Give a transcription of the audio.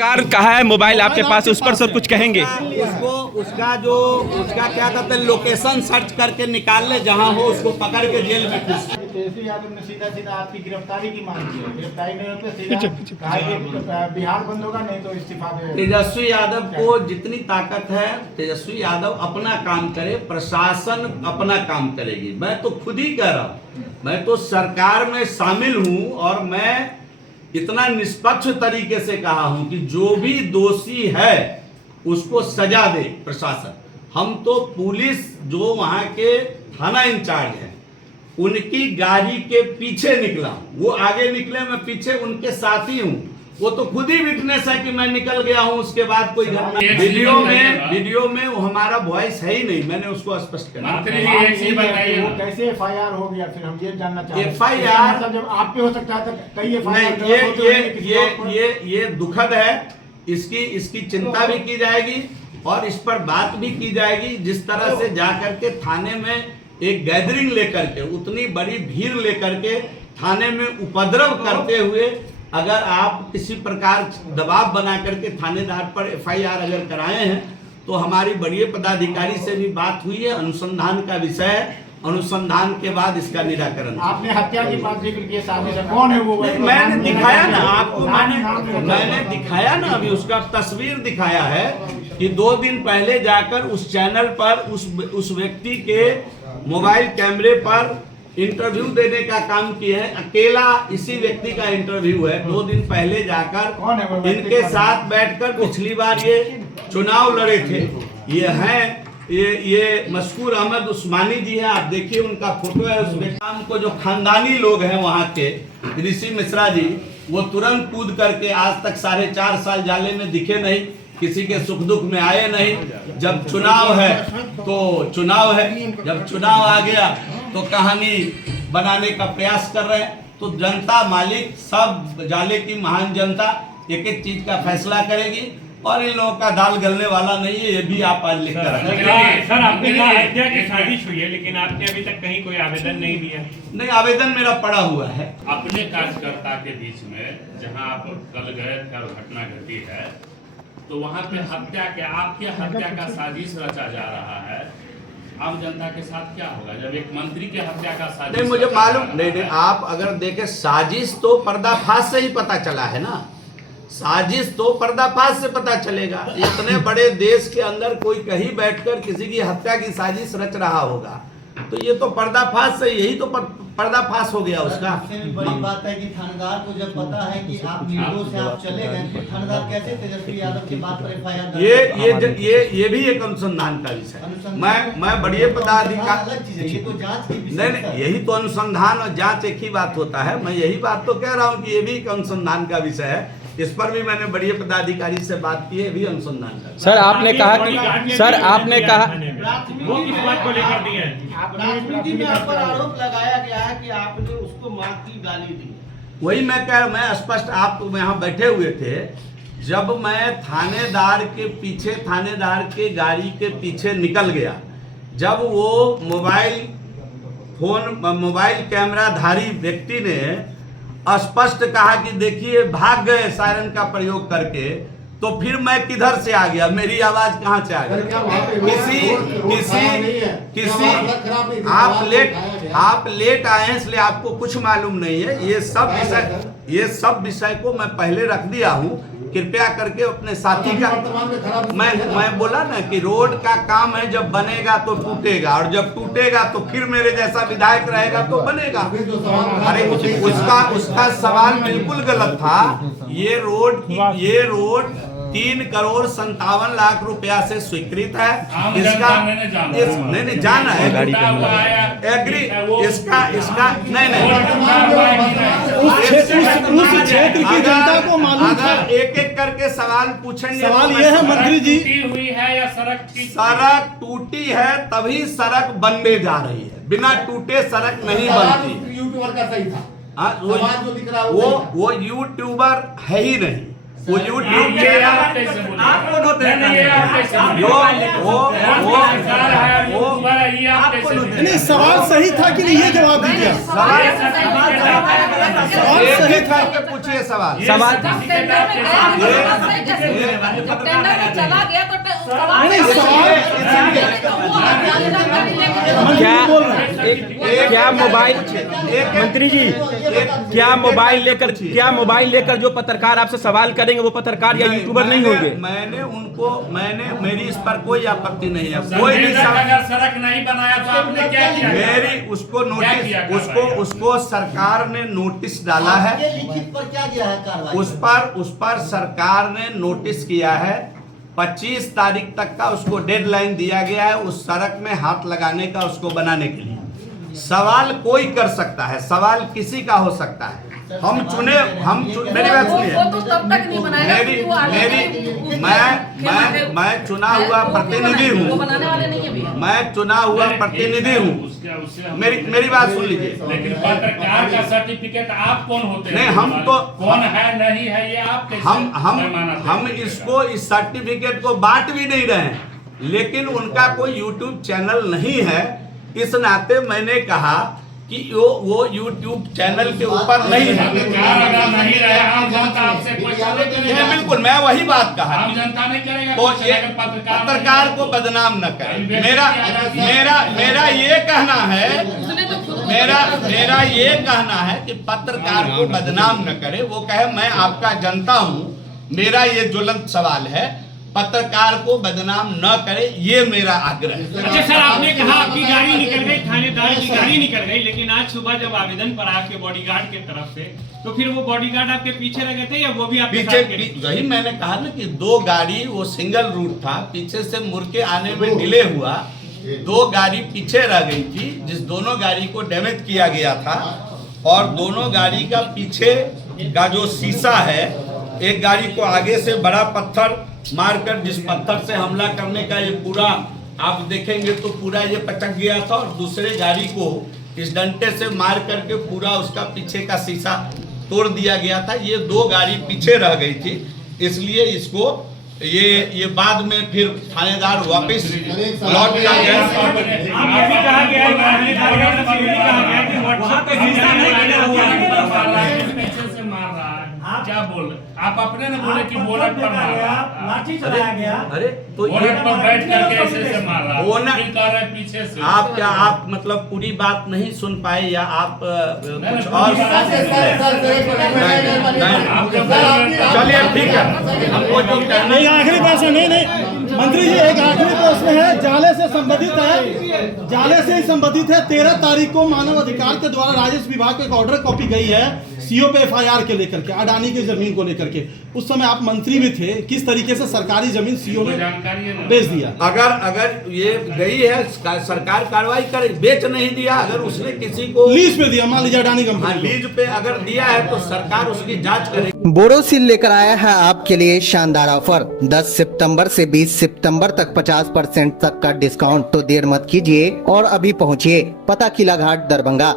सरकार कहा है मोबाइल आपके पास, उस पर सर कुछ कहेंगे? उसका क्या कहते हैं, लोकेशन सर्च करके निकाल ले, जहां हो उसको पकड़ के जेल में ठूस। तेजस्वी यादव ने सीधा सीधा आपकी गिरफ्तारी की मांग की है। गिरफ्तारी नहीं होते सीधा कहा कि बिहार बंद होगा, नहीं तो इस्तीफा दे। तेजस्वी यादव को जितनी ताकत है, तेजस्वी यादव अपना काम करे, प्रशासन अपना काम करेगी। मैं तो खुद ही कह रहा हूँ, मैं तो सरकार में शामिल हूँ और मैं इतना निष्पक्ष तरीके से कहा हूं कि जो भी दोषी है उसको सजा दे प्रशासन। हम तो पुलिस जो वहां के थाना इंचार्ज है उनकी गाड़ी के पीछे निकला, वो आगे निकले, मैं पीछे उनके साथी हूं। वो तो खुद ही विटनेस है कि मैं निकल गया हूं, उसके बाद कोई घटना। वीडियो में वो हमारा वॉइस है ही नहीं, मैंने उसको स्पष्ट कर वो कैसे FIR हो गया, फिर हम ये जानना चाहते हैं। FIR मतलब जब आप पे हो सकता है तो कई FIR ये दुखद है। इसकी चिंता भी की जाएगी और इस पर बात भी की जाएगी। जिस तरह से जाकर के थाने में एक गैदरिंग लेकर के, उतनी बड़ी भीड़ लेकर के थाने में उपद्रव करते हुए अगर आप किसी प्रकार दबाव बना करके थानेदार पर FIR अगर कराए हैं तो हमारी बड़ी पदाधिकारी से भी बात हुई है, अनुसंधान का विषय है, अनुसंधान के बाद इसका निराकरण। आपने हत्या की बात जिक्र की, सामने से कौन है वो? मैंने दिखाया ना आपको, मैंने दिखाया ना, अभी उसका तस्वीर दिखाया है कि 2 दिन पहले जाकर उस चैनल पर उस व्यक्ति के मोबाइल कैमरे पर इंटरव्यू देने का काम किया है। अकेला इसी व्यक्ति का इंटरव्यू है। 2 दिन पहले जाकर इनके साथ बैठकर पिछली बार ये चुनाव लड़े थे। ये मशकूर अहमद उस्मानी जी हैं, आप देखिए उनका फोटो है। उस व्यक्ति को जो खानदानी लोग हैं वहाँ के, ऋषि मिश्रा जी, वो तुरंत कूद करके आज तक 4.5 साल जाले में दिखे नहीं, किसी के सुख दुख में आए नहीं। जब चुनाव है तो चुनाव है, जब चुनाव आ गया तो कहानी बनाने का प्रयास कर रहे हैं। तो जनता मालिक, सब जाले की महान जनता एक एक चीज का फैसला करेगी और इन लोगों का दाल गलने वाला नहीं है, ये भी आप आज लिख कर रखें। सर, आपने कहा हत्या की साजिश हुई है, लेकिन आपने अभी तक कहीं कोई आवेदन नहीं दिया? नहीं, आवेदन मेरा पड़ा हुआ है। अपने कार्यकर्ता के बीच में जहां आप कल गए थे और घटना घटी है, तो वहां पे आपके हत्या का साजिश रचा जा रहा है। आम जनता के साथ क्या होगा जब एक मंत्री के हत्या का साजिश? नहीं, मुझे मालूम नहीं। आप अगर देखें, साजिश तो पर्दाफाश से ही पता चला है ना। साजिश तो पर्दाफाश से पता चलेगा। इतने बड़े देश के अंदर कोई कहीं बैठकर किसी की हत्या की साजिश रच रहा होगा, तो ये तो पर्दाफाश से, यही तो पर्दाफाश हो गया उसका। बड़ी बात है कि थानेदार को जब पता है कि आप निर्दोष से आप चले गए, तो थानेदार कैसे तेजस्वी यादव की बात पर FIR? ये भी एक अनुसंधान का विषय। मैं बड़ी पदाधिकारी, ये तो जांच की विषय नहीं, यही तो अनुसंधान और जांच एक ही बात होता है। मैं यही बात तो कह रहा हूँ कि ये भी एक अनुसंधान का विषय है। इस पर भी मैंने बड़ी पदाधिकारी से बात की है, भी अनुसंधान का। सर आपने कहा कि सर आपने कहा वो किस बात को लेकर दिए हैं? राजनीति में आप पर आरोप लगाया गया है कि आपने उसको मां की गाली दी। वही मैं स्पष्ट, आप यहाँ बैठे हुए थे, जब मैं थानेदार के पीछे, थानेदार के गाड़ी के पीछे निकल गया, जब वो मोबाइल कैमरा धारी व्यक्ति ने स्पष्ट कहा कि देखिए भाग गए सायरन का प्रयोग करके, तो फिर मैं किधर से आ गया? मेरी आवाज कहां से आ गई? किसी आप लेट आए हैं, इसलिए आपको कुछ मालूम नहीं है। ये सब विषय को मैं पहले रख दिया हूं। कृपया करके अपने साथी का, मैं बोला ना कि रोड का काम है, जब बनेगा तो टूटेगा, और जब टूटेगा तो फिर मेरे जैसा विधायक रहेगा तो बनेगा। अरे उसका सवाल बिल्कुल गलत था। ये रोड 3,57,00,000 रुपया से स्वीकृत है। इसका नहीं जाना है, एग्री, इसका नहीं उस क्षेत्र की जनता को मालूम था। एक एक करके सवाल पूछेंगे। सवाल ये है मंत्री जी, टूटी हुई है या सड़क टूटी है तभी सड़क बनने जा रही है, बिना टूटे सड़क नहीं बनती। यूट्यूबर का सही था, वो यूट्यूबर है ही नहीं, वो यूट्यूब नहीं, सवाल सही था कि नहीं, ये जवाब दीजिए। सवाल सही था, पूछिए सवाल। जब टेंडर में चला गया तो क्या मोबाइल मंत्री जी क्या मोबाइल लेकर जो पत्रकार आपसे सवाल करेंगे वो पत्रकार या यूट्यूबर नहीं होंगे? मैंने मेरी इस पर कोई आपत्ति नहीं है। कोई भी अगर सड़क नहीं बनाया तो आपने क्या किया? मेरी उसको सरकार ने नोटिस डाला है। लिखित पर क्या गया है कार्रवाई? उस पर सरकार ने नोटिस किया है। 25 तारीख तक का उसको डेडलाइन दिया गया है उस सड़क में हाथ लगाने का, उसको बनाने के लिए। सवाल कोई कर सकता है, सवाल किसी का हो सकता है। मेरी बात सुनिए, मैं चुना हुआ प्रतिनिधि हूँ, मैं चुना हुआ प्रतिनिधि हूँ। मेरी बात सुन लीजिए। लेकिन पत्रकार का सर्टिफिकेट आप कौन होते हैं? नहीं, हम तो कौन है नहीं है ये आप कैसे हम इसको इस सर्टिफिकेट को बांट भी नहीं रहे हैं, लेकिन उनका कोई यूट्यूब चैनल नहीं है। इस नाते मैंने कहा कि वो यूट्यूब चैनल के ऊपर नहीं है। अगर नहीं रहे आम जनता आपसे बिल्कुल, मैं वही बात कहा। आम जनता नहीं करेगा तो पत्रकार को बदनाम न करें। मेरा ये कहना है कि पत्रकार को बदनाम न करे। वो कहे मैं आपका जनता हूँ। मेरा ये ज्वलंत सवाल है, पत्रकार को बदनाम न करे, ये मेरा आग्रह है। अच्छा सर, आपने कहा आपकी गाड़ी निकल गई, थानेदार की गाड़ी निकल गई, लेकिन आज सुबह जब आवेदन पर आपके बॉडीगार्ड की तरफ से, तो फिर वो बॉडीगार्ड आपके पीछे रह गए थे या वो भी आपके पीछे? वही मैंने कहा ना कि 2 गाड़ी, वो सिंगल रूट था, पीछे से मुड़ के आने में डिले हुआ। 2 गाड़ी पीछे रह गई थी, जिस दोनों गाड़ी को डैमेज किया गया था। और दोनों गाड़ी का पीछे का जो शीशा है, एक गाड़ी को आगे से बड़ा पत्थर मारकर, जिस पत्थर से हमला करने का ये पूरा आप देखेंगे तो पूरा ये पटक गया था, और दूसरे गाड़ी को इस डंडे से मार करके पूरा उसका पीछे का शीशा तोड़ दिया गया था। ये 2 गाड़ी पीछे रह गई थी, इसलिए इसको ये बाद में फिर थानेदार वापस लौट कर क्या बोल रहे? आप अपने ने बोले कि बोनट पर लाठी चलाया गया। अरे तो बोनट पर बैठ करके ऐसे मार रहा, बोनट कर रहे पीछे से। आप मतलब पूरी बात नहीं सुन पाए या आप कुछ और? चलिए ठीक है, हमको जो नहीं, आखिरी प्रश्न नहीं मंत्री जी, एक आखिरी प्रश्न है, जाले से संबंधित है, जाले से ही संबंधित है। 13 तारीख को मानव अधिकार के द्वारा राजस्व विभाग को एक ऑर्डर कॉपी गई है सीओ पे FIR के लेकर के, अडानी की जमीन को लेकर के। उस समय आप मंत्री भी थे, किस तरीके से सरकारी जमीन सीओ ने बेच दिया? अगर ये गई है, सरकार कार्रवाई करे। बेच नहीं दिया, अगर उसने किसी को लीज पे दिया, मान लीजिए अडानी कंपनी लीज पे अगर दिया है तो सरकार उसकी जांच करेगी। बोरोसिल लेकर आया है आपके लिए शानदार ऑफर। 10 सितंबर से 20 सितंबर तक 50% तक का डिस्काउंट। तो देर मत कीजिए और अभी पहुंचिए। पता किला घाट, दरभंगा।